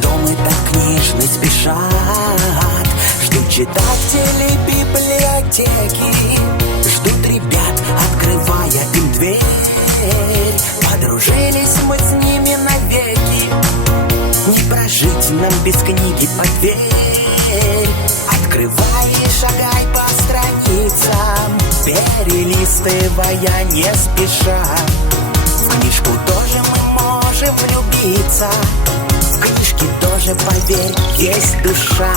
дом и так книжный спешат. Ждут читатели библиотеки, ждут ребят, открывая им дверь. Подружились мы с ними навеки, не прожить нам без книги, поверь. Открывай и шагай по страницам, перелистывая не спеша. В книжку тоже мы можем влюбиться, в книжке тоже, поверь, есть душа.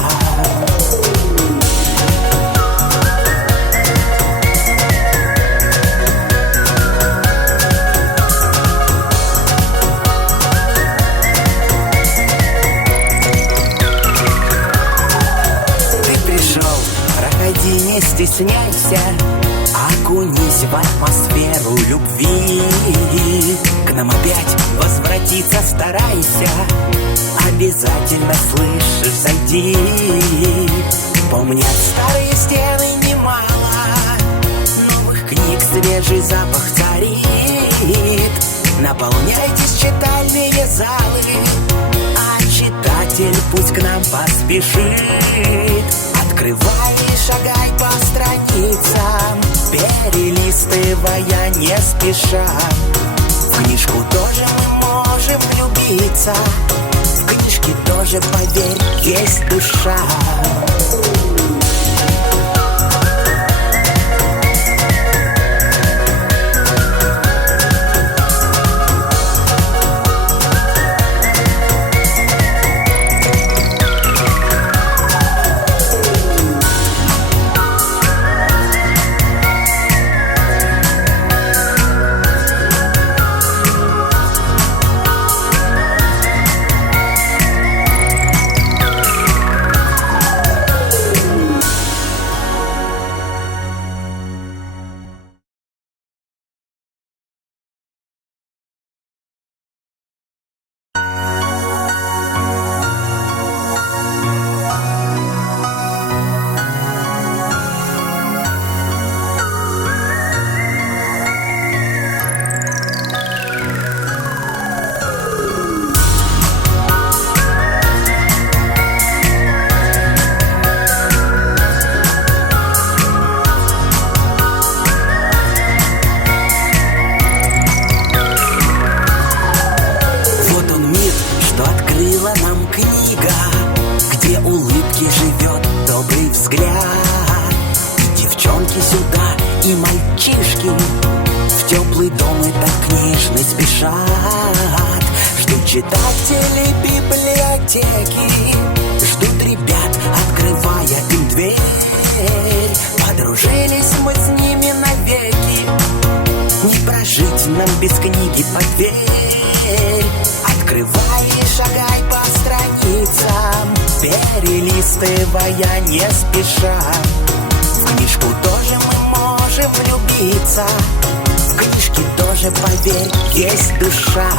Не стесняйся, окунись в атмосферу любви. К нам опять возвратиться старайся, обязательно, слышишь, зайди. Помнят старые стены немало, новых книг свежий запах царит. Наполняйтесь читальные залы, а читатель пусть к нам поспешит. Открывай и шагай по страницам, перелистывая не спеша. В книжку тоже мы можем влюбиться, в книжке тоже, поверь, есть душа. И мальчишки в теплый дом и так книжный спешат. Ждут читатели библиотеки, ждут ребят, открывая им дверь. Подружились мы с ними навеки, не прожить нам без книги, поверь. Открывай и шагай по страницам, перелистывая не спеша. В книжку тоже мы можем влюбиться, в книжке тоже, поверь, есть душа.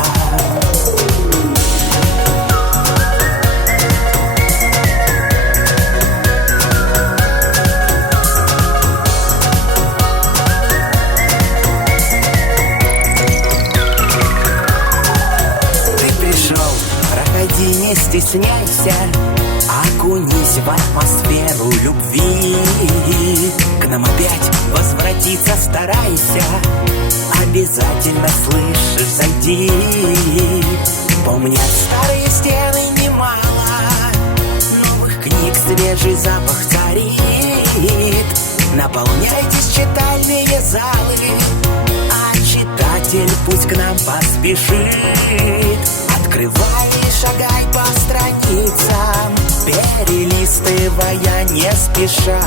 Ты пришел, проходи, не стесняйся, окунись в атмосферу любви. К нам опять возвратиться старайся, обязательно, слышишь, зайди. Помнят старые стены немало, новых книг свежий запах царит. Наполняйтесь читальные залы, а читатель пусть к нам поспешит. Открывай и шагай по страницам, перелистывая не спеша.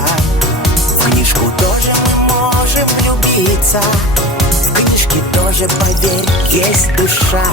В книжку тоже мы можем влюбиться, в книжке тоже, поверь, есть душа.